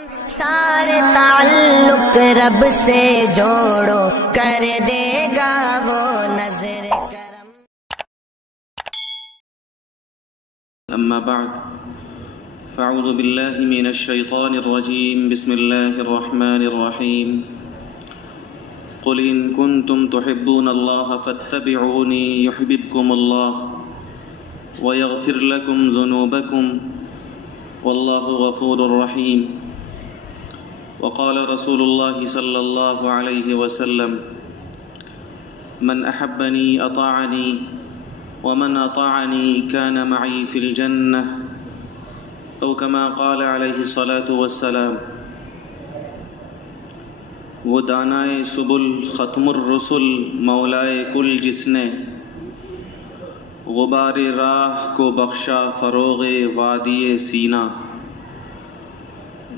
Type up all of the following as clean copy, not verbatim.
سارے تعلق رب سے جوڑو، کر دے گا وہ نظر کرم۔ اما بعد فاعوذ باللہ من الشیطان الرجیم، بسم اللہ الرحمن الرحیم۔ قل ان کنتم تحبون اللہ فاتبعونی یحببکم اللہ ویغفر لکم ذنوبکم واللہ غفور رحیم۔ وقال رسول اللہ صلی اللہ علیہ وسلم: من احبنی اطاعنی ومن اطاعنی کان معی فی الجنہ، او کما قال علیہ الصلاۃ والسلام۔ وہ دانائے سبل ختم الرسل مولائے کل جس نے، غبار راہ کو بخشا فروغ وادی سینہ۔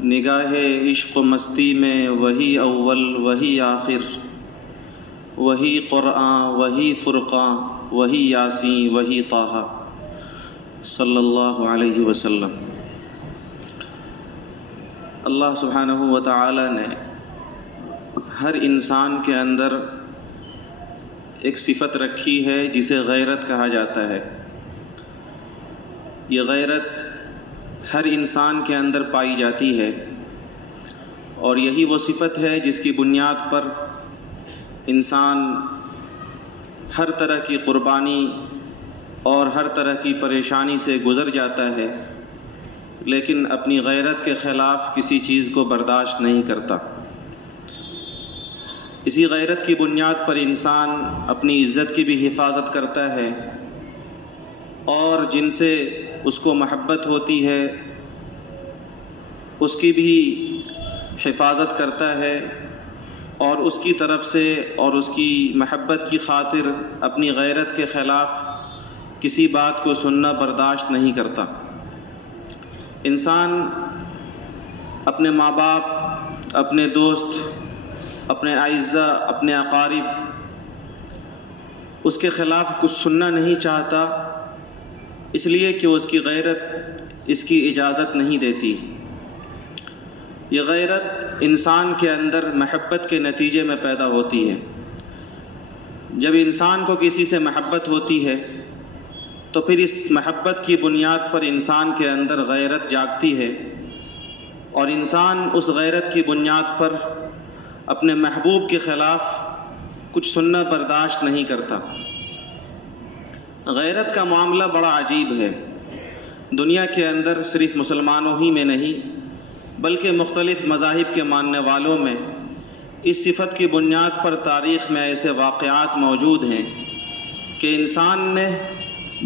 نگاہ عشق و مستی میں وہی اول وہی آخر، وہی قرآن وہی فرقان وہی یاسین وہی طٰہٰ صلی اللہ علیہ وسلم۔ اللہ سبحانہ و تعالی نے ہر انسان کے اندر ایک صفت رکھی ہے جسے غیرت کہا جاتا ہے۔ یہ غیرت ہر انسان کے اندر پائی جاتی ہے، اور یہی وہ صفت ہے جس کی بنیاد پر انسان ہر طرح کی قربانی اور ہر طرح کی پریشانی سے گزر جاتا ہے، لیکن اپنی غیرت کے خلاف کسی چیز کو برداشت نہیں کرتا۔ اسی غیرت کی بنیاد پر انسان اپنی عزت کی بھی حفاظت کرتا ہے، اور جن سے اس کو محبت ہوتی ہے اس کی بھی حفاظت کرتا ہے، اور اس کی طرف سے اور اس کی محبت کی خاطر اپنی غیرت کے خلاف کسی بات کو سننا برداشت نہیں کرتا۔ انسان اپنے ماں باپ، اپنے دوست، اپنے اعزاء، اپنے اقارب، اس کے خلاف کچھ سننا نہیں چاہتا، اس لیے کہ اس کی غیرت اس کی اجازت نہیں دیتی۔ یہ غیرت انسان کے اندر محبت کے نتیجے میں پیدا ہوتی ہے۔ جب انسان کو کسی سے محبت ہوتی ہے تو پھر اس محبت کی بنیاد پر انسان کے اندر غیرت جاگتی ہے، اور انسان اس غیرت کی بنیاد پر اپنے محبوب کے خلاف کچھ سننا برداشت نہیں کرتا۔ غیرت کا معاملہ بڑا عجیب ہے۔ دنیا کے اندر صرف مسلمانوں ہی میں نہیں بلکہ مختلف مذاہب کے ماننے والوں میں اس صفت کی بنیاد پر تاریخ میں ایسے واقعات موجود ہیں کہ انسان نے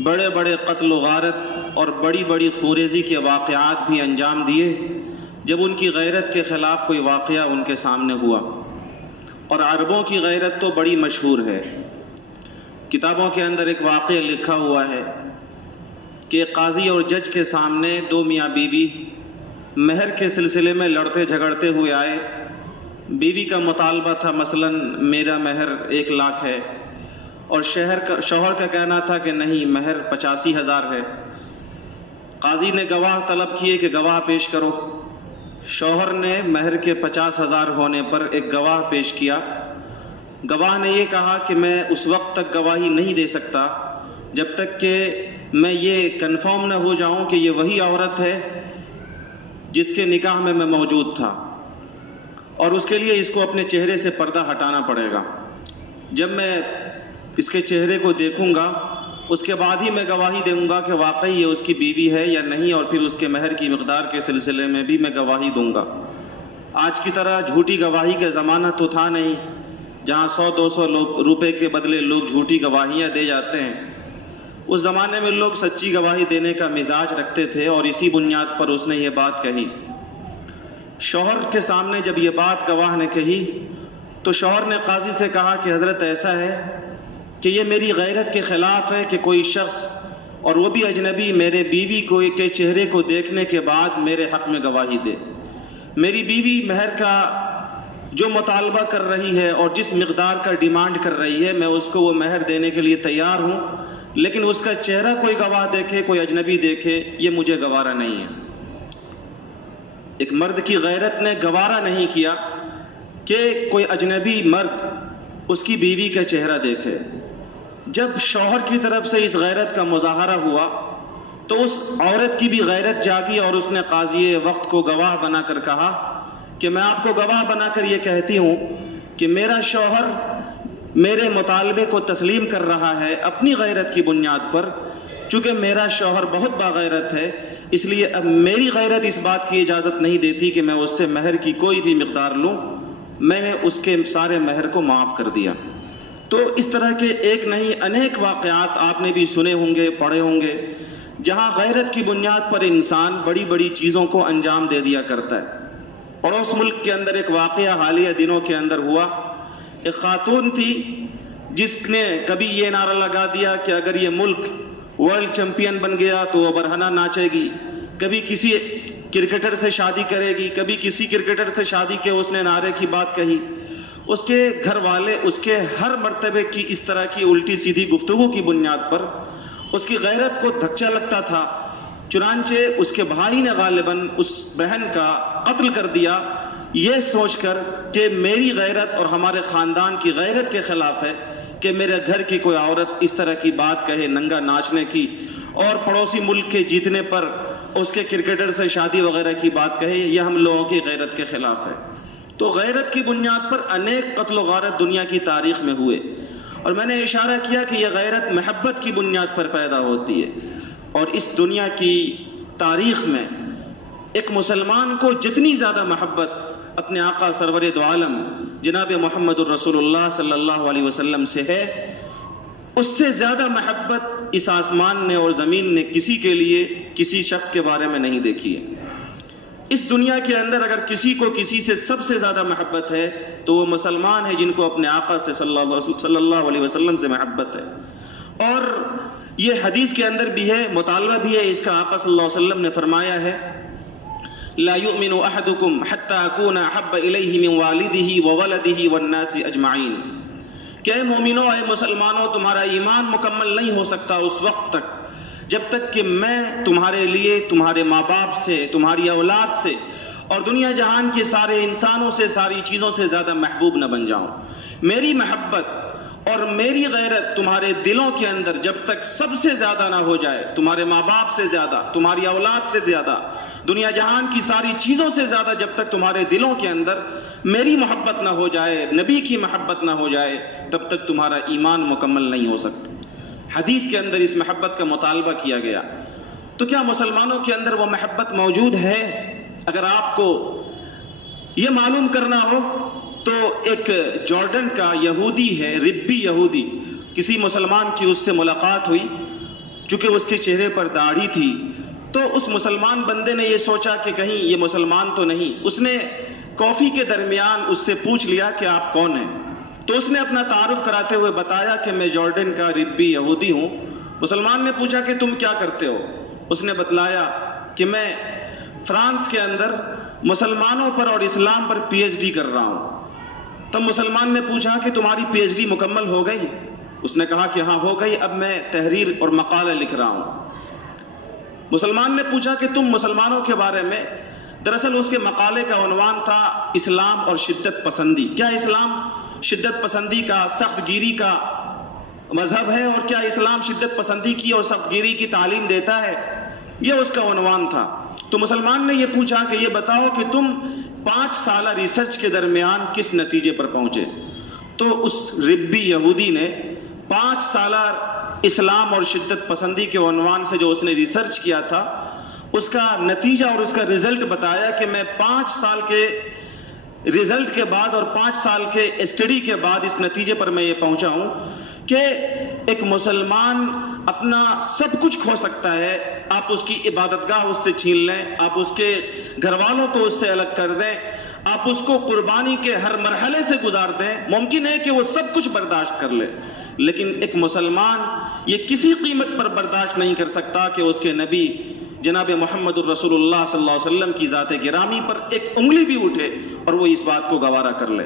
بڑے بڑے قتل و غارت اور بڑی بڑی خوریزی کے واقعات بھی انجام دیے جب ان کی غیرت کے خلاف کوئی واقعہ ان کے سامنے ہوا۔ اور عربوں کی غیرت تو بڑی مشہور ہے۔ کتابوں کے اندر ایک واقعہ لکھا ہوا ہے کہ قاضی اور جج کے سامنے دو میاں بیوی مہر کے سلسلے میں لڑتے جھگڑتے ہوئے آئے۔ بیوی کا مطالبہ تھا مثلا میرا مہر 1 لاکھ ہے، اور شوہر کا کہنا تھا کہ نہیں، مہر 85,000 ہے۔ قاضی نے گواہ طلب کیے کہ گواہ پیش کرو۔ شوہر نے مہر کے 50,000 ہونے پر ایک گواہ پیش کیا۔ گواہ نے یہ کہا کہ میں اس وقت تک گواہی نہیں دے سکتا جب تک کہ میں یہ کنفرم نہ ہو جاؤں کہ یہ وہی عورت ہے جس کے نکاح میں موجود تھا، اور اس کے لیے اس کو اپنے چہرے سے پردہ ہٹانا پڑے گا۔ جب میں اس کے چہرے کو دیکھوں گا اس کے بعد ہی میں گواہی دوں گا کہ واقعی یہ اس کی بیوی ہے یا نہیں، اور پھر اس کے مہر کی مقدار کے سلسلے میں بھی میں گواہی دوں گا۔ آج کی طرح جھوٹی گواہی کا زمانہ تو تھا نہیں جہاں 100-200 روپے کے بدلے لوگ جھوٹی گواہیاں دے جاتے ہیں۔ اس زمانے میں لوگ سچی گواہی دینے کا مزاج رکھتے تھے، اور اسی بنیاد پر اس نے یہ بات کہی۔ شوہر کے سامنے جب یہ بات گواہ نے کہی تو شوہر نے قاضی سے کہا کہ حضرت ایسا ہے کہ یہ میری غیرت کے خلاف ہے کہ کوئی شخص، اور وہ بھی اجنبی، میرے بیوی کے چہرے کو دیکھنے کے بعد میرے حق میں گواہی دے۔ میری بیوی مہر کا جو مطالبہ کر رہی ہے اور جس مقدار کا ڈیمانڈ کر رہی ہے میں اس کو وہ مہر دینے کے لیے تیار ہوں، لیکن اس کا چہرہ کوئی گواہ دیکھے، کوئی اجنبی دیکھے، یہ مجھے گوارا نہیں ہے۔ ایک مرد کی غیرت نے گوارا نہیں کیا کہ کوئی اجنبی مرد اس کی بیوی کا چہرہ دیکھے۔ جب شوہر کی طرف سے اس غیرت کا مظاہرہ ہوا تو اس عورت کی بھی غیرت جاگی اور اس نے قاضی وقت کو گواہ بنا کر کہا کہ میں آپ کو گواہ بنا کر یہ کہتی ہوں کہ میرا شوہر میرے مطالبے کو تسلیم کر رہا ہے اپنی غیرت کی بنیاد پر، چونکہ میرا شوہر بہت باغیرت ہے، اس لیے اب میری غیرت اس بات کی اجازت نہیں دیتی کہ میں اس سے مہر کی کوئی بھی مقدار لوں، میں نے اس کے سارے مہر کو معاف کر دیا۔ تو اس طرح کے ایک نہیں انیک واقعات آپ نے بھی سنے ہوں گے، پڑھے ہوں گے، جہاں غیرت کی بنیاد پر انسان بڑی بڑی چیزوں کو انجام دے دیا کرتا ہے۔ پڑوس ملک کے اندر ایک واقعہ حالیہ دنوں کے اندر ہوا۔ ایک خاتون تھی جس نے کبھی یہ نعرہ لگا دیا کہ اگر یہ ملک ورلڈ چیمپئن بن گیا تو وہ برہنہ ناچے گی، کبھی کسی کرکٹر سے شادی کرے گی، کبھی کسی کرکٹر سے شادی کے اس نے نعرے کی بات کہی۔ اس کے گھر والے اس کے ہر مرتبے کی اس طرح کی الٹی سیدھی گفتگو کی بنیاد پر اس کی غیرت کو دھچکا لگتا تھا، چنانچہ اس کے بھائی نے غالباً اس بہن کا قتل کر دیا، یہ سوچ کر کہ میری غیرت اور ہمارے خاندان کی غیرت کے خلاف ہے کہ میرے گھر کی کوئی عورت اس طرح کی بات کہے، ننگا ناچنے کی، اور پڑوسی ملک کے جیتنے پر اس کے کرکٹر سے شادی وغیرہ کی بات کہے، یہ ہم لوگوں کی غیرت کے خلاف ہے۔ تو غیرت کی بنیاد پر انیک قتل و غارت دنیا کی تاریخ میں ہوئے، اور میں نے اشارہ کیا کہ یہ غیرت محبت کی بنیاد پر پیدا ہوتی ہے۔ اور اس دنیا کی تاریخ میں ایک مسلمان کو جتنی زیادہ محبت اپنے آقا سرور دو عالم جناب محمد الرسول اللہ صلی اللہ علیہ وسلم سے ہے، اس سے زیادہ محبت اس آسمان نے اور زمین نے کسی کے لیے کسی شخص کے بارے میں نہیں دیکھی ہے۔ اس دنیا کے اندر اگر کسی کو کسی سے سب سے زیادہ محبت ہے تو وہ مسلمان ہے جن کو اپنے آقا سے صلی اللہ علیہ وسلم سے محبت ہے۔ اور یہ حدیث کے اندر بھی ہے، مطالبہ بھی ہے اس کا، آقا صلی اللہ علیہ وسلم نے فرمایا ہے لا يؤمن احدكم حتى اكون احب اليه من والده وولده والناس اجمعین، کہ اے مومنو، اے مسلمانوں، تمہارا ایمان مکمل نہیں ہو سکتا اس وقت تک جب تک کہ میں تمہارے لیے تمہارے ماں باپ سے، تمہاری اولاد سے اور دنیا جہان کے سارے انسانوں سے، ساری چیزوں سے زیادہ محبوب نہ بن جاؤں۔ میری محبت اور میری غیرت تمہارے دلوں کے اندر جب تک سب سے زیادہ نہ ہو جائے، تمہارے ماں باپ سے زیادہ، تمہاری اولاد سے زیادہ، دنیا جہان کی ساری چیزوں سے زیادہ جب تک تمہارے دلوں کے اندر میری محبت نہ ہو جائے، نبی کی محبت نہ ہو جائے، تب تک تمہارا ایمان مکمل نہیں ہو سکتا۔ حدیث کے اندر اس محبت کا مطالبہ کیا گیا۔ تو کیا مسلمانوں کے اندر وہ محبت موجود ہے؟ اگر آپ کو یہ معلوم کرنا ہو تو ایک جارڈن کا یہودی ہے، ربی یہودی، کسی مسلمان کی اس سے ملاقات ہوئی، چونکہ اس کے چہرے پر داڑھی تھی، تو اس مسلمان بندے نے یہ سوچا کہ کہیں یہ مسلمان تو نہیں۔ اس نے کافی کے درمیان اس سے پوچھ لیا کہ آپ کون ہیں؟ تو اس نے اپنا تعارف کراتے ہوئے بتایا کہ میں جارڈن کا ربی یہودی ہوں۔ مسلمان نے پوچھا کہ تم کیا کرتے ہو؟ اس نے بتلایا کہ میں فرانس کے اندر مسلمانوں پر اور اسلام پر پی ایچ ڈی کر رہا ہوں۔ تب مسلمان نے پوچھا کہ تمہاری پی ایچ ڈی مکمل ہو گئی؟ اس نے کہا کہ ہاں ہو گئی، اب میں تحریر اور مقالہ لکھ رہا ہوں۔ مسلمان نے پوچھا کہ تم مسلمانوں کے بارے میں، دراصل اس کے مقالے کا عنوان تھا اسلام اور شدت پسندی، کیا اسلام شدت پسندی کا، سخت گیری کا مذہب ہے، اور کیا اسلام شدت پسندی کی اور سخت گیری کی تعلیم دیتا ہے؟ یہ اس کا عنوان تھا۔ تو مسلمان نے یہ پوچھا کہ یہ بتاؤ کہ تم 5 سالہ ریسرچ کے درمیان کس نتیجے پر پہنچے؟ تو اس ربی یہودی نے 5 سالہ اسلام اور شدت پسندی کے عنوان سے جو اس نے ریسرچ کیا تھا، اس کا نتیجہ اور اس کا رزلٹ بتایا کہ میں 5 سال کے رزلٹ کے بعد اور 5 سال کے اسٹڈی کے بعد اس نتیجے پر میں یہ پہنچا ہوں کہ ایک مسلمان اپنا سب کچھ کھو سکتا ہے، آپ اس کی عبادت گاہ اس سے چھین لیں، آپ اس کے گھر والوں کو اس سے الگ کر دیں، آپ اس کو قربانی کے ہر مرحلے سے گزار دیں، ممکن ہے کہ وہ سب کچھ برداشت کر لے، لیکن ایک مسلمان یہ کسی قیمت پر برداشت نہیں کر سکتا کہ اس کے نبی جناب محمد الرسول اللہ صلی اللہ علیہ وسلم کی ذات گرامی پر ایک انگلی بھی اٹھے اور وہ اس بات کو گوارا کر لے۔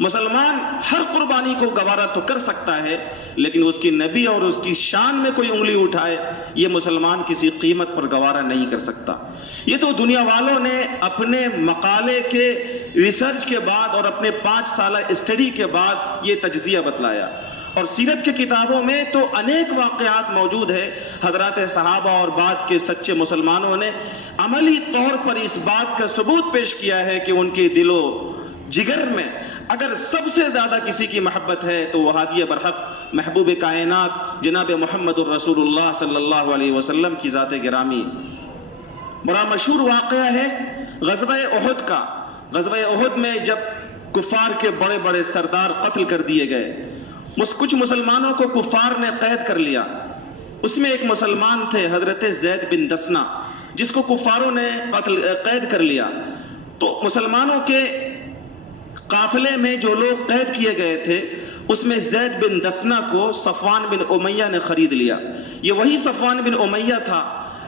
مسلمان ہر قربانی کو گوارا تو کر سکتا ہے، لیکن اس کی نبی اور اس کی شان میں کوئی انگلی اٹھائے یہ مسلمان کسی قیمت پر گوارا نہیں کر سکتا۔ یہ تو دنیا والوں نے اپنے مقالے کے ریسرچ کے بعد اور اپنے 5 سالہ اسٹڈی کے بعد یہ تجزیہ بتلایا، اور سیرت کی کتابوں میں تو انیک واقعات موجود ہے۔ حضرات صحابہ اور بعد کے سچے مسلمانوں نے عملی طور پر اس بات کا ثبوت پیش کیا ہے کہ ان کے دل و جگر میں اگر سب سے زیادہ کسی کی محبت ہے تو وہ ہادی برحق محبوب کائنات جناب محمد الرسول اللہ صلی اللہ علیہ وسلم کی ذات گرامی۔ بڑا مشہور واقعہ ہے غزوہ احد کا۔ غزوہ احد میں جب کفار کے بڑے بڑے سردار قتل کر دیے گئے، کچھ مسلمانوں کو کفار نے قید کر لیا۔ اس میں ایک مسلمان تھے حضرت زید بن دسنہ، جس کو کفاروں نے قید کر لیا۔ تو مسلمانوں کے قافلے میں جو لوگ قید کیے گئے تھے اس میں زید بن دسنہ کو صفوان بن امیہ نے خرید لیا۔ یہ وہی صفوان بن امیہ تھا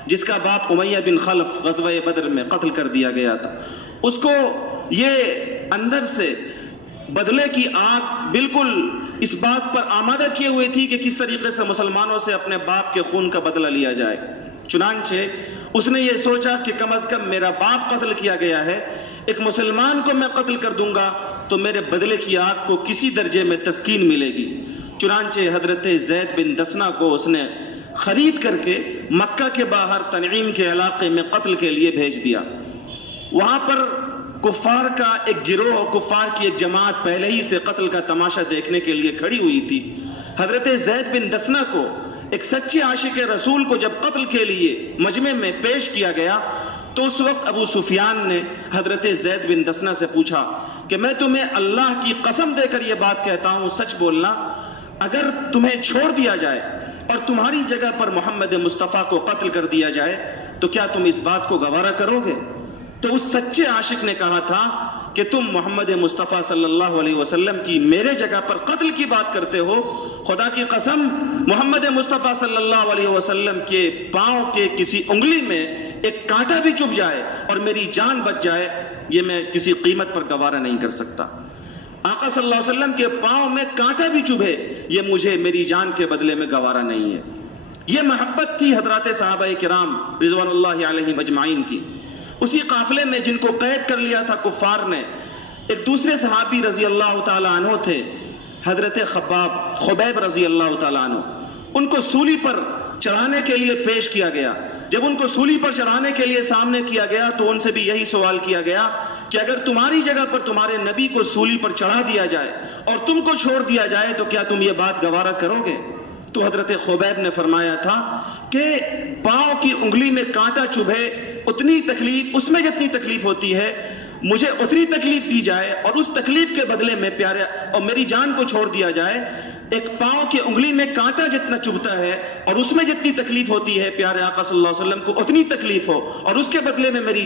جس کا باپ امیہ بن خلف غزوہ بدر میں قتل کر دیا گیا تھا۔ اس کو یہ اندر سے بدلے کی آگ بالکل اس بات پر آمادہ کیے ہوئے تھی کہ کس طریقے سے مسلمانوں سے اپنے باپ کے خون کا بدلہ لیا جائے۔ چنانچہ اس نے یہ سوچا کہ کم از کم میرا باپ قتل کیا گیا ہے، ایک مسلمان کو میں قتل کر دوں گا تو میرے بدلے کی آگ کو کسی درجے میں تسکین ملے گی۔ چنانچہ حضرت زید بن دسنہ کو اس نے خرید کر کے مکہ کے باہر تنعیم کے علاقے میں قتل کے لیے بھیج دیا۔ وہاں پر کفار کا ایک گروہ، کفار کی ایک جماعت پہلے ہی سے قتل کا تماشا دیکھنے کے لیے کھڑی ہوئی تھی۔ حضرت زید بن دسنہ کو، ایک سچے عاشق رسول کو جب قتل کے لیے مجمع میں پیش کیا گیا تو اس وقت ابو سفیان نے حضرت زید بن دسنہ سے پوچھا کہ میں تمہیں اللہ کی قسم دے کر یہ بات کہتا ہوں، سچ بولنا، اگر تمہیں چھوڑ دیا جائے اور تمہاری جگہ پر محمد مصطفیٰ کو قتل کر دیا جائے تو کیا تم اس بات کو گوارا کرو گے؟ تو اس سچے عاشق نے کہا تھا کہ تم محمد مصطفیٰ صلی اللہ علیہ وسلم کی میرے جگہ پر قتل کی بات کرتے ہو، خدا کی قسم محمد مصطفیٰ صلی اللہ علیہ وسلم کے پاؤں کے کسی انگلی میں ایک کانٹا بھی چبھ جائے اور میری جان بچ جائے، یہ میں کسی قیمت پر گوارا نہیں کر سکتا۔ آقا صلی اللہ علیہ وسلم کے پاؤں میں کانٹا بھی چبھے، یہ مجھے میری جان کے بدلے میں گوارا نہیں ہے۔ یہ محبت تھی حضرات صحابہ کرام رضوان اللہ علیہم اجمعین کی۔ اسی قافلے میں جن کو قید کر لیا تھا کفار نے، ایک دوسرے صحابی رضی اللہ تعالی عنہ تھے حضرت خبیب رضی اللہ تعالی عنہ۔ ان کو سولی پر چڑھانے کے لیے پیش کیا گیا۔ جب ان کو سولی پر چڑھانے کے لیے سامنے کیا گیا تو ان سے بھی یہی سوال کیا گیا کہ اگر تمہاری جگہ پر تمہارے نبی کو سولی پر چڑھا دیا جائے اور تم کو چھوڑ دیا جائے تو کیا تم یہ بات گوارا کرو گے؟ تو حضرت خبیب نے فرمایا تھا کہ پاؤں کی انگلی میں کانٹا چبھے، اتنی تکلیف، اس میں جتنی تکلیف ہوتی ہے مجھے اتنی تکلیف دی جائے اور اس تکلیف کے بدلے میں پیارے اور میری جان کو چھوڑ دیا جائے۔ ایک پاؤں کی انگلی میں کانٹا جتنا چبھتا ہے اور اس میں جتنی تکلیف ہوتی ہے پیارے آقا صلی اللہ علیہ وسلم کو اتنی تکلیف ہو اور اس کے بدلے میں میری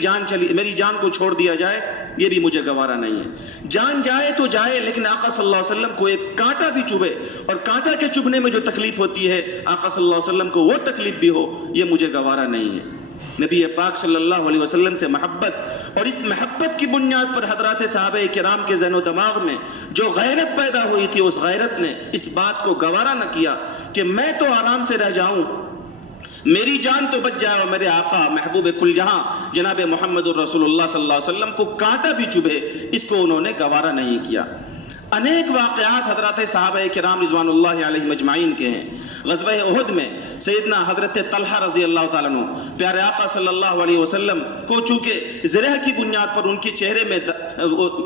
جان کو چھوڑ دیا جائے، یہ بھی مجھے گوارا نہیں ہے۔ جان جائے تو جائے لیکن آقا صلی اللہ علیہ وسلم کو ایک کانٹا بھی چبھے اور کانٹا کے چبھنے میں جو تکلیف ہوتی ہے آقا صلی اللہ علیہ وسلم کو وہ تکلیف بھی ہو، یہ مجھے گوارا نہیں ہے۔ نبی پاک صلی اللہ علیہ وسلم سے محبت اور اس محبت کی بنیاد پر حضرات صحابہ کرام کے ذہن و دماغ میں جو غیرت پیدا ہوئی تھی، اس غیرت نے اس بات کو گوارا نہ کیا کہ میں تو آرام سے رہ جاؤں، میری جان تو بچ جائے اور میرے آقا محبوب کل جہاں جناب محمد الرسول اللہ صلی اللہ علیہ وسلم کو کانٹا بھی چبھے، اس کو انہوں نے گوارا نہیں کیا۔ انیک واقعات حضرات صحابہ کرام رضوان اللہ علیہم اجمعین کے ہیں۔ غزوہ احد میں سیدنا حضرت طلحہ رضی اللہ تعالیٰ عنہ پیارے آقا صلی اللہ علیہ وسلم کو چونکہ زرہ کی بنیاد پر ان کے چہرے میں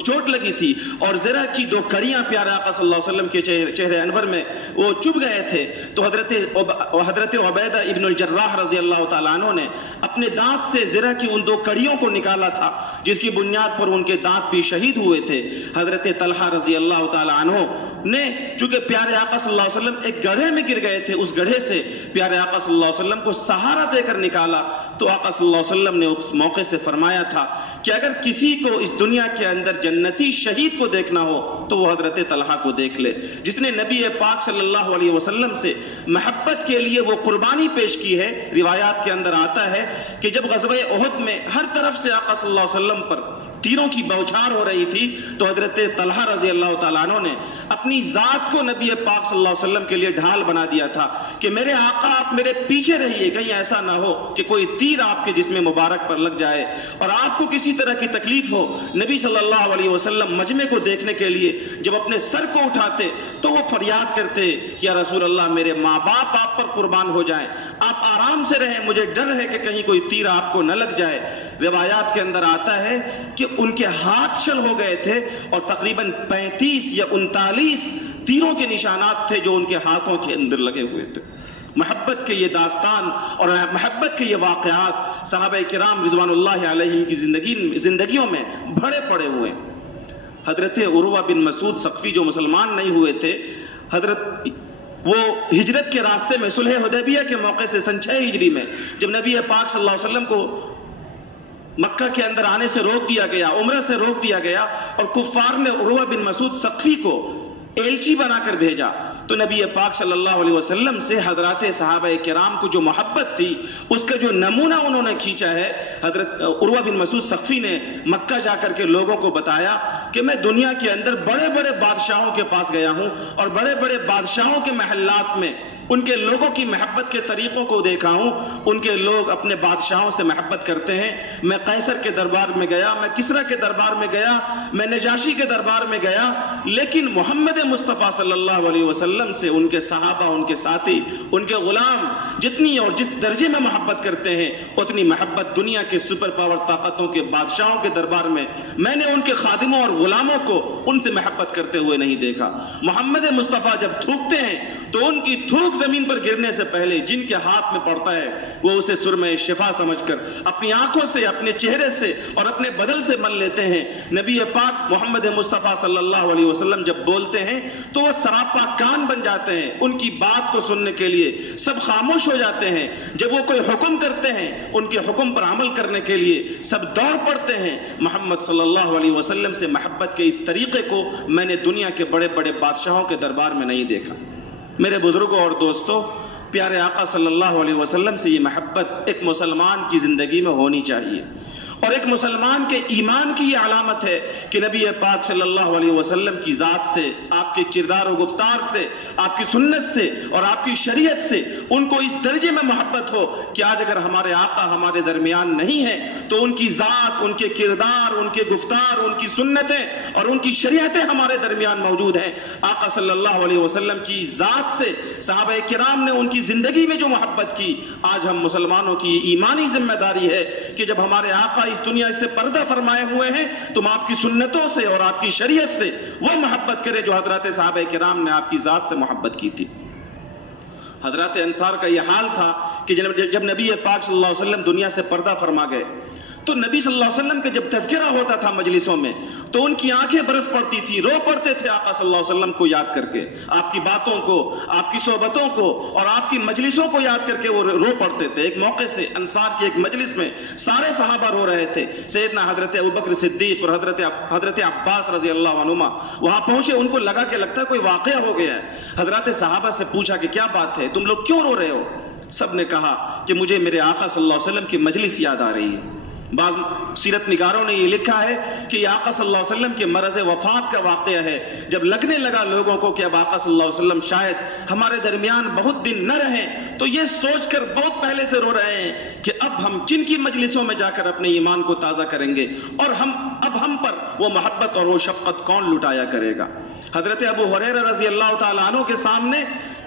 چوٹ لگی تھی اور زرہ کی 2 کڑیاں پیارے آقا صلی اللہ علیہ وسلم کے چہرے انور میں وہ چبھ گئے تھے، تو حضرت عبیدہ ابن الجراح رضی اللہ تعالیٰ عنہ نے اپنے دانت سے زرہ کی ان 2 کڑیوں کو نکالا تھا جس کی بنیاد پر ان کے دانت بھی شہید ہوئے تھے۔ حضرت طلحہ رضی اللہ تعالیٰ عنہ نے چونکہ پیارے آقا صلی اللہ علیہ وسلم ایک گڑھے میں گر گئے تھے، اس گڑھے سے پیارے آقا صلی اللہ علیہ وسلم کو سہارا دے کر نکالا، تو آقا صلی اللہ علیہ وسلم نے اس موقع سے فرمایا تھا کہ اگر کسی کو اس دنیا کے اندر جنتی شہید کو دیکھنا ہو تو وہ حضرت طلحہ کو دیکھ لے، جس نے نبی پاک صلی اللہ علیہ وسلم سے محبت کے لیے وہ قربانی پیش کی ہے۔ روایات کے اندر آتا ہے کہ جب غزوہ احد میں ہر طرف سے آقا صلی اللہ علیہ وسلم پر تیروں کی بوچھار ہو رہی تھی تو حضرت طلحہ رضی اللہ تعالیٰ عنہ نے اپنی ذات کو نبی پاک صلی اللہ علیہ وسلم کے لیے ڈھال بنا دیا تھا کہ میرے آقا آپ میرے پیچھے رہیے، کہیں ایسا نہ ہو کہ کوئی تیر آپ کے جسم مبارک پر لگ جائے اور آپ کو کسی طرح کی تکلیف ہو۔ نبی صلی اللہ علیہ وسلم مجمع کو دیکھنے کے لیے جب اپنے سر کو اٹھاتے تو وہ فریاد کرتے کہ یا رسول اللہ میرے ماں باپ آپ پر قربان ہو جائیں، آپ آرام سے رہیں، مجھے ڈر ہے کہ کہیں کوئی تیر آپ کو نہ لگ جائے۔ روایات کے اندر آتا ہے کہ ان کے ہاتھ شل ہو گئے تھے اور تقریباً 35 یا 39 تیروں کے نشانات تھے جو ان کے ہاتھوں کے اندر لگے ہوئے تھے۔ محبت کے یہ داستان اور محبت کے یہ واقعات صحابہ کرام رضوان اللہ علیہم کی زندگیوں میں بھرے پڑے ہوئے۔ حضرت عروہ بن مسعود ثقفی جو مسلمان نہیں ہوئے تھے، وہ ہجرت کے راستے میں صلح حدیبیہ کے موقع سے سن 6 ہجری میں جب نبی پاک صلی اللہ علیہ وسلم کو مکہ کے اندر آنے سے روک دیا گیا، عمرہ سے روک دیا گیا اور کفار نے عروہ بن مسعود ثقفی کو ایلچی بنا کر بھیجا، تو نبی پاک صلی اللہ علیہ وسلم سے حضرات صحابہ کرام کو جو محبت تھی اس کا جو نمونہ انہوں نے کھینچا ہے، حضرت عروہ بن مسعود ثقفی نے مکہ جا کر کے لوگوں کو بتایا کہ میں دنیا کے اندر بڑے بڑے بادشاہوں کے پاس گیا ہوں اور بڑے بڑے بادشاہوں کے محلات میں ان کے لوگوں کی محبت کے طریقوں کو دیکھا ہوں، ان کے لوگ اپنے بادشاہوں سے محبت کرتے ہیں۔ میں قیصر کے دربار میں گیا، میں کسریٰ کے دربار میں گیا، میں نجاشی کے دربار میں گیا، لیکن محمد مصطفیٰ صلی اللہ علیہ وسلم سے ان کے صحابہ، ان کے ساتھی، ان کے غلام جتنی اور جس درجے میں محبت کرتے ہیں اتنی محبت دنیا کے سپر پاور طاقتوں کے بادشاہوں کے دربار میں نے ان کے خادموں اور غلاموں کو ان سے محبت کرتے ہوئے نہیں دیکھا۔ محمد مصطفیٰ جب تھوکتے ہیں تو ان کی تھوک زمین پر گرنے سے پہلے جن کے ہاتھ میں پڑتا ہے وہ اسے سرمہ شفا سمجھ کر اپنی آنکھوں سے، اپنے چہرے سے اور اپنے بدن سے مل لیتے ہیں۔ نبی پاک محمد مصطفیٰ صلی اللہ علیہ وسلم جب بولتے ہیں تو وہ سراپا کان بن جاتے ہیں، ان کی بات کو سننے کے لیے سب خاموش ہو جاتے ہیں۔ جب وہ کوئی حکم کرتے ہیں ان کے حکم پر عمل کرنے کے لیے سب دوڑ پڑتے ہیں۔ محمد صلی اللہ علیہ وسلم سے محبت کے اس طریقے کو میں نے دنیا کے بڑے بڑے بادشاہوں کے دربار میں نہیں دیکھا۔ میرے بزرگوں اور دوستوں، پیارے آقا صلی اللہ علیہ وسلم سے یہ محبت ایک مسلمان کی زندگی میں ہونی چاہیے، اور ایک مسلمان کے ایمان کی یہ علامت ہے کہ نبی پاک صلی اللہ علیہ وسلم کی ذات سے، آپ کے کردار و گفتار سے، آپ کی سنت سے اور آپ کی شریعت سے ان کو اس درجے میں محبت ہو کہ آج اگر ہمارے آقا ہمارے درمیان نہیں ہیں تو ان کی ذات، ان کے کردار، ان کے گفتار، ان کی سنتیں اور ان کی شریعتیں ہمارے درمیان موجود ہیں۔ آقا صلی اللہ علیہ وسلم کی ذات سے صحابہ کرام نے ان کی زندگی میں جو محبت کی، آج ہم مسلمانوں کی ایمانی ذمہ داری ہے کہ جب ہمارے آقا اس دنیا سے پردہ فرمائے ہوئے ہیں تم آپ کی سنتوں سے اور آپ کی شریعت سے وہ محبت کرے جو حضرات صحابہ کرام نے آپ کی ذات سے محبت کی تھی۔ حضرات انصار کا یہ حال تھا کہ جب نبی پاک صلی اللہ علیہ وسلم دنیا سے پردہ فرما گئے تو نبی صلی اللہ علیہ وسلم کے جب تذکرہ ہوتا تھا مجلسوں میں تو ان کی آنکھیں برس پڑتی تھی، رو پڑتے تھے آقا صلی اللہ علیہ وسلم کو یاد کر کے، آپ کی باتوں کو، آپ کی صحبتوں کو اور آپ کی مجلسوں کو یاد کر کے وہ رو پڑتے تھے۔ ایک موقع سے انصار کی ایک مجلس میں سارے صحابہ رو رہے تھے، سیدنا حضرت ابوبکر صدیق اور حضرت عباس رضی اللہ عنہما وہاں پہنچے، ان کو لگا کہ لگتا ہے کوئی واقعہ ہو گیا ہے۔ حضرات صحابہ سے پوچھا کہ کیا بات ہے، تم لوگ کیوں رو رہے ہو؟ سب نے کہا کہ مجھے میرے آقا صلی اللہ علیہ وسلم کی مجلس یاد آ رہی ہے۔ بعض سیرت نگاروں نے یہ لکھا ہے کہ یہ آقا صلی اللہ علیہ وسلم کے مرض وفات کا واقعہ ہے، جب لگنے لگا لوگوں کو کہ اب آقا صلی اللہ علیہ وسلم شاید ہمارے درمیان بہت دن نہ رہیں تو یہ سوچ کر بہت پہلے سے رو رہے ہیں کہ اب ہم کن کی مجلسوں میں جا کر اپنے ایمان کو تازہ کریں گے اور اب ہم پر وہ محبت اور وہ شفقت کون لٹایا کرے گا۔ حضرت ابو ہریرہ رضی اللہ تعالیٰ عنہ کے سامنے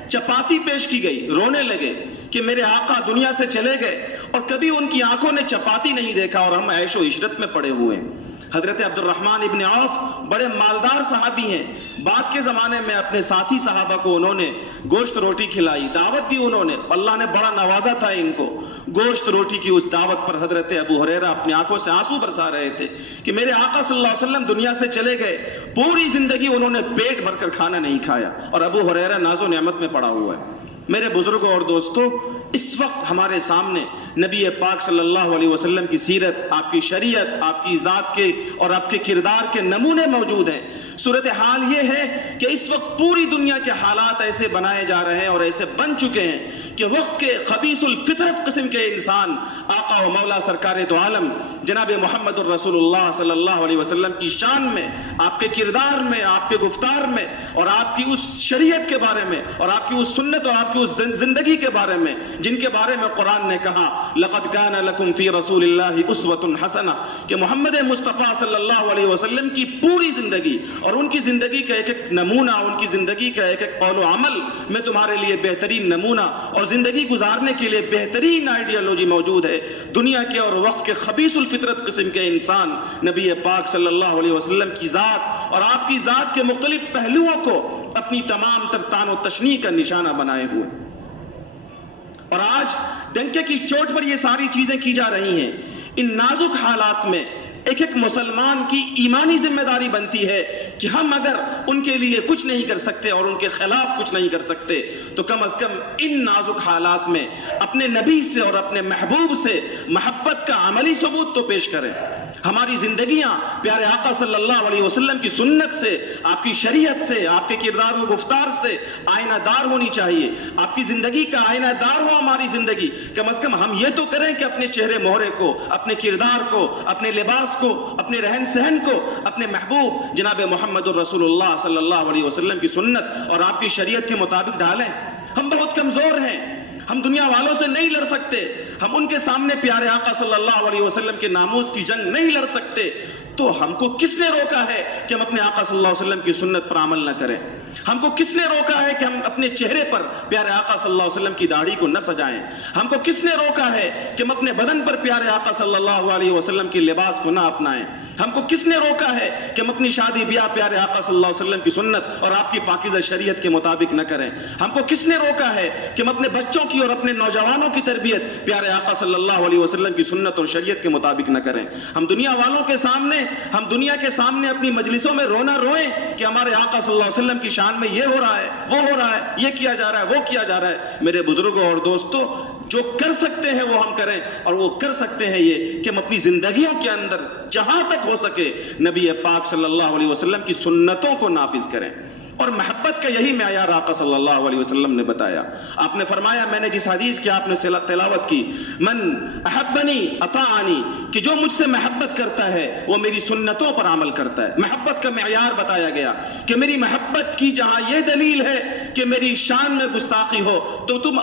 چپاتی پیش کی گئی، رونے لگے کہ میرے آقا دنیا سے چلے گئے اور کبھی ان کی آنکھوں نے چپاتی نہیں دیکھا اور ہم عیش و عشرت میں پڑے ہوئے ہیں۔ حضرت عبدالرحمن ابن عوف بڑے مالدار صحابی ہیں. بعد کے زمانے میں اپنے ساتھی صحابہ کو انہوں نے گوشت روٹی کھلائی, دعوت دی انہوں نے. اللہ نے بڑا نوازا تھا ان کو. گوشت روٹی کی اس دعوت پر حضرت ابو ہریرہ اپنی آنکھوں سے آنسو برسا رہے تھے کہ میرے آقا صلی اللہ علیہ وسلم دنیا سے چلے گئے, پوری زندگی انہوں نے پیٹ بھر کر کھانا نہیں کھایا, اور ابو ہریرہ ناز و نعمت میں پڑا ہوا ہے. میرے بزرگوں اور دوستوں, اس وقت ہمارے سامنے نبی پاک صلی اللہ علیہ وسلم کی سیرت, آپ کی شریعت, آپ کی ذات کے اور آپ کے کردار کے نمونے موجود ہیں. صورتحال یہ ہے کہ اس وقت پوری دنیا کے حالات ایسے بنائے جا رہے ہیں اور ایسے بن چکے ہیں کہ وقت کے خبیث الفطرت قسم کے انسان آقا و مولا سرکار دو عالم جناب محمد الرسول اللہ صلی اللہ علیہ وسلم کی شان میں, آپ کے کردار میں, آپ کے گفتار میں, اور آپ کی اس شریعت کے بارے میں, اور آپ کی اس سنت اور آپ کی اس زندگی کے بارے میں, جن کے بارے میں قرآن نے کہا لقد کان لکم فی رسول اللہ اسوۃ حسنہ, کہ محمد مصطفیٰ صلی اللہ علیہ وسلم کی پوری زندگی اور ان کی زندگی کا ایک ایک نمونہ, ان کی زندگی کا ایک ایک قول و عمل میں تمہارے لیے بہترین نمونہ اور زندگی گزارنے کے لیے بہترین آئیڈیالوجی موجود ہے. دنیا کے اور وقت کے خبیث الفطرت قسم کے انسان نبی پاک صلی اللہ علیہ وسلم کی ذات اور آپ کی ذات کے مختلف پہلوؤں کو اپنی تمام تر تان و تشنیع کا نشانہ بنائے ہوئے, اور آج ڈنکے کی چوٹ پر یہ ساری چیزیں کی جا رہی ہیں. ان نازک حالات میں ایک ایک مسلمان کی ایمانی ذمہ داری بنتی ہے کہ ہم اگر ان کے لیے کچھ نہیں کر سکتے اور ان کے خلاف کچھ نہیں کر سکتے تو کم از کم ان نازک حالات میں اپنے نبی سے اور اپنے محبوب سے محبت کا عملی ثبوت تو پیش کریں. ہماری زندگیاں پیارے آقا صلی اللہ علیہ وسلم کی سنت سے, آپ کی شریعت سے, آپ کے کردار و گفتار سے آئینہ دار ہونی چاہیے. آپ کی زندگی کا آئینہ دار ہو ہماری زندگی. کم از کم ہم یہ تو کریں کہ اپنے چہرے مہرے کو, اپنے کردار کو, اپنے لباس کو, اپنے رہن سہن کو اپنے محبوب جناب محمد الرسول اللہ صلی اللہ علیہ وسلم کی سنت اور آپ کی شریعت کے مطابق ڈالیں. ہم بہت کمزور ہیں, ہم دنیا والوں سے نہیں لڑ سکتے, ہم ان کے سامنے پیارے آقا صلی اللہ علیہ وسلم کے ناموز کی جنگ نہیں لڑ سکتے. تو ہم کو کس نے روکا ہے کہ ہم اپنے آقا صلی اللہ علیہ وسلم کی سنت پر عمل نہ کریں؟ ہم کو کس نے روکا ہے کہ ہم اپنے چہرے پر پیارے آقا صلی اللہ علیہ وسلم کی داڑھی کو نہ سجائیں؟ ہم کو کس نے روکا ہے کہ ہم اپنے بدن پر پیارے آقا صلی اللہ علیہ وسلم کے لباس کو نہ اپنائیں؟ ہم کو کس نے روکا ہے کہ ہم اپنی شادی بیاہ پیارے آقا صلی اللہ علیہ وسلم کی سنت اور آپ کی پاکیزہ شریعت کے مطابق نہ کریں؟ ہم کو کس نے روکا ہے کہ ہم اپنے بچوں کی اور اپنے نوجوانوں کی تربیت پیارے آقا صلی اللہ علیہ وسلم کی سنت اور شریعت کے مطابق نہ کریں؟ ہم دنیا والوں کے سامنے, ہم دنیا کے سامنے اپنی مجلسوں میں رونا روئیں کہ ہمارے آقا صلی اللہ علیہ وسلم کی شان میں یہ ہو رہا ہے, وہ ہو رہا ہے, یہ کیا جا رہا ہے, وہ کیا جا رہا ہے. میرے بزرگوں اور دوستوں, جو کر سکتے ہیں وہ ہم کریں, اور وہ کر سکتے ہیں یہ کہ ہم اپنی زندگیوں کے اندر جہاں تک ہو سکے نبی پاک صلی اللہ علیہ وسلم کی سنتوں کو نافذ کریں. اور محبت کا یہی معیار آقا صلی اللہ علیہ وسلم نے بتایا. آپ نے فرمایا, میں نے جس حدیث کی آپ نے تلاوت کی, من احبنی اطاعنی, کہ جو مجھ سے محبت کرتا ہے وہ میری سنتوں پر عمل کرتا ہے. محبت کا معیار بتایا گیا کہ میری محبت کی جہاں یہ دلیل ہے کہ میری شان میں گستاخی ہو تو تم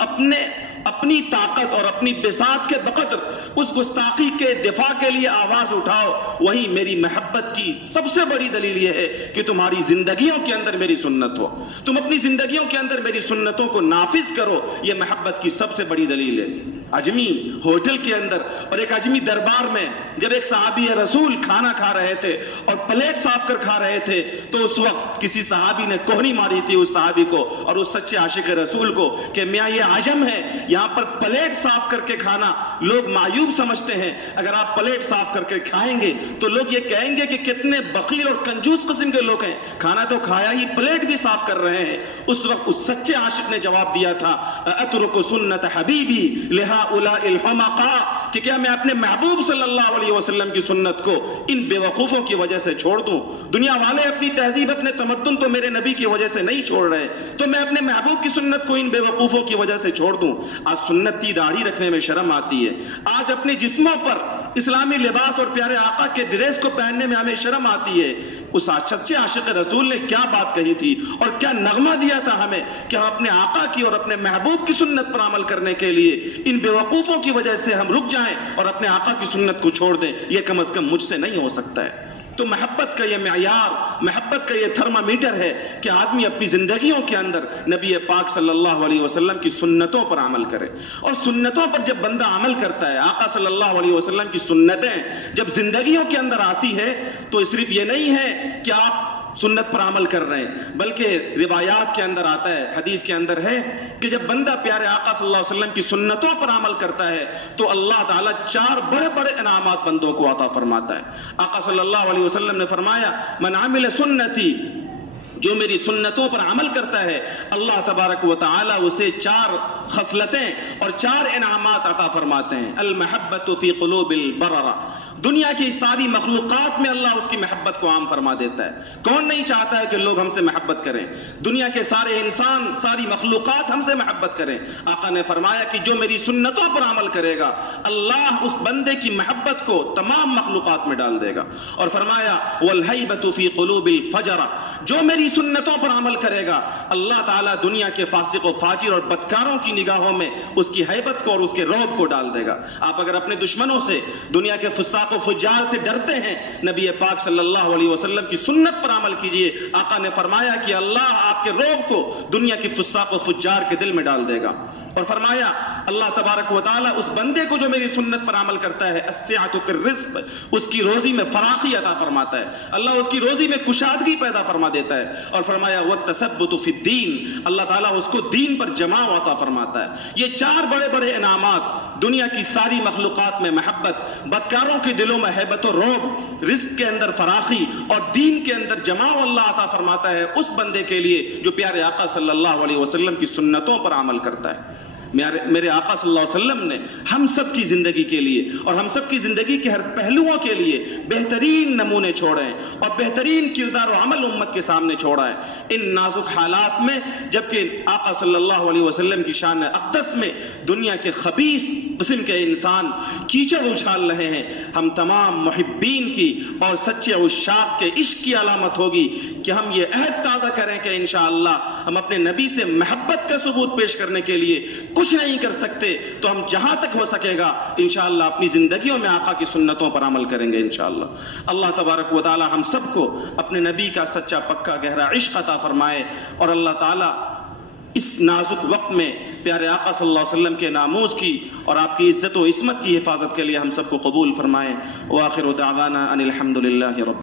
اپنی طاقت اور اپنی بساط کے بقدر اس گستاخی کے دفاع کے لیے آواز اٹھاؤ. وہی میری محبت کی سب سے بڑی دلیل یہ ہے کہ تمہاری زندگیوں کے اندر میری سنت ہو, تم اپنی زندگیوں کے اندر میری سنتوں کو نافذ کرو. یہ محبت کی سب سے بڑی دلیل ہے. اجمی ہوٹل کے اندر اور ایک اجمی دربار میں جب ایک صحابی رسول کھانا کھا رہے تھے اور پلیٹ صاف کر کھا رہے تھے تو اس وقت کسی صحابی نے کوہنی ماری تھی اس صحابی کو اور اس سچے عاشق رسول کو کہ میاں یہ عجم ہے, یہاں پر پلیٹ صاف کر کے کھانا لوگ معیوب سمجھتے ہیں, اگر آپ پلیٹ صاف کر کے کھائیں گے تو لوگ یہ کہیں گے کہ کتنے بخیل اور کنجوس قسم کے لوگ ہیں, کھانا تو کھایا ہی پلیٹ بھی صاف کر رہے ہیں. اس وقت اس سچے عاشق نے جواب دیا تھا, اترک سنت حبیبی لہؤلاء الحمقاء, کہ کیا میں اپنے محبوب صلی اللہ علیہ وسلم کی سنت کو ان بے وقوفوں کی وجہ سے چھوڑ دوں؟ دنیا والے اپنی تہذیب اپنے تمدن تو میرے نبی کی وجہ سے نہیں چھوڑ رہے, تو میں اپنے محبوب کی سنت کو ان بے وقوفوں کی وجہ سے چھوڑ دوں؟ آج سنتی داڑھی رکھنے میں شرم آتی ہے, آج اپنے جسموں پر اسلامی لباس اور پیارے آقا کے ڈریس کو پہننے میں ہمیں شرم آتی ہے. اس سچے عاشق رسول نے کیا بات کہی تھی اور کیا نغمہ دیا تھا ہمیں کہ ہم اپنے آقا کی اور اپنے محبوب کی سنت پر عمل کرنے کے لیے ان بیوقوفوں کی وجہ سے ہم رک جائیں اور اپنے آقا کی سنت کو چھوڑ دیں. یہ کم از کم مجھ سے نہیں ہو سکتا ہے. تو محبت کا یہ معیار، محبت کا یہ تھرمامیٹر ہے کہ آدمی اپنی زندگیوں کے اندر نبی پاک صلی اللہ علیہ وسلم کی سنتوں پر عمل کرے. اور سنتوں پر جب بندہ عمل کرتا ہے، آقا صلی اللہ علیہ وسلم کی سنتیں جب زندگیوں کے اندر آتی ہے، تو صرف یہ نہیں ہے کہ آپ سنت پر عمل کر رہے ہیں، بلکہ روایات کے اندر آتا ہے، حدیث کے اندر ہے کہ جب بندہ پیارے آقا صلی اللہ علیہ وسلم کی سنتوں پر عمل کرتا ہے تو اللہ تعالیٰ 4 بڑے بڑے انعامات بندوں کو عطا فرماتا ہے. آقا صلی اللہ علیہ وسلم نے فرمایا من عمل سنتی، جو میری سنتوں پر عمل کرتا ہے اللہ تبارک و تعالی اسے 4 خصلتیں اور 4 انعامات عطا فرماتے ہیں. المحبت فی قلوب البررہ، دنیا کی ساری مخلوقات میں اللہ اس کی محبت کو عام فرما دیتا ہے. کون نہیں چاہتا ہے کہ لوگ ہم سے محبت کریں؟ دنیا کے سارے انسان، ساری مخلوقات ہم سے محبت کریں. آقا نے فرمایا کہ جو میری سنتوں پر عمل کرے گا اللہ اس بندے کی محبت کو تمام مخلوقات میں ڈال دے گا. اور فرمایا والہیبۃ فی قلوب الفجرہ، جو میری سنتوں پر عمل کرے گا اللہ تعالیٰ دنیا کے فاسق و فاجر اور بدکاروں کی نگاہوں میں اس کی ہیبت کو اور اس کے رعب کو ڈال دے گا. آپ اگر اپنے دشمنوں سے، دنیا کے فساق و فجار سے ڈرتے ہیں، نبی پاک صلی اللہ علیہ وسلم کی سنت پر عمل کیجئے. آقا نے فرمایا کہ اللہ آپ کے رعب کو دنیا کی فساق و فجار کے دل میں ڈال دے گا. اور فرمایا اللہ تبارک و تعالیٰ اس بندے کو جو میری سنت پر عمل کرتا ہے السعۃ فی الرزق، اس کی روزی میں فراخی عطا فرماتا ہے. اللہ اس کی روزی میں کشادگی پیدا فرما دیتا ہے. اور فرمایا والتثبت فی الدین، اللہ تعالیٰ اس کو دین پر جماع عطا فرماتا ہے. یہ 4 بڑے بڑے انعامات، دنیا کی ساری مخلوقات میں محبت، بدکاروں کے دلوں میں ہیبت و رعب، رزق کے اندر فراخی اور دین کے اندر جماع اللہ عطا فرماتا ہے اس بندے کے لیے جو پیارے آقا صلی اللہ علیہ وسلم کی سنتوں پر عمل کرتا ہے. میرے آقا صلی اللہ علیہ وسلم نے ہم سب کی زندگی کے لیے اور ہم سب کی زندگی کے ہر پہلوؤں کے لیے بہترین نمونے چھوڑے ہیں اور بہترین کردار و عمل امت کے سامنے چھوڑا ہے. ان نازک حالات میں جبکہ آقا صلی اللہ علیہ وسلم کی شان اقدس میں دنیا کے خبیث قسم کے انسان کیچڑ اچھال رہے ہیں، ہم تمام محبین کی اور سچے عشاق کے عشق کی علامت ہوگی کہ ہم یہ عہد تازہ کریں کہ انشاءاللہ ہم اپنے نبی سے محبت کا ثبوت پیش کرنے کے لیے کچھ نہیں کر سکتے، تو ہم جہاں تک ہو سکے گا انشاءاللہ اپنی زندگیوں میں آقا کی سنتوں پر عمل کریں گے انشاءاللہ. اللہ تبارک و تعالی ہم سب کو اپنے نبی کا سچا پکا گہرا عشق عطا فرمائے. اور اللہ تعالی اس نازک وقت میں پیارے آقا صلی اللہ علیہ وسلم کے ناموز کی اور آپ کی عزت و عصمت کی حفاظت کے لیے ہم سب کو قبول فرمائے. وآخر دعوانا ان الحمد للہ رب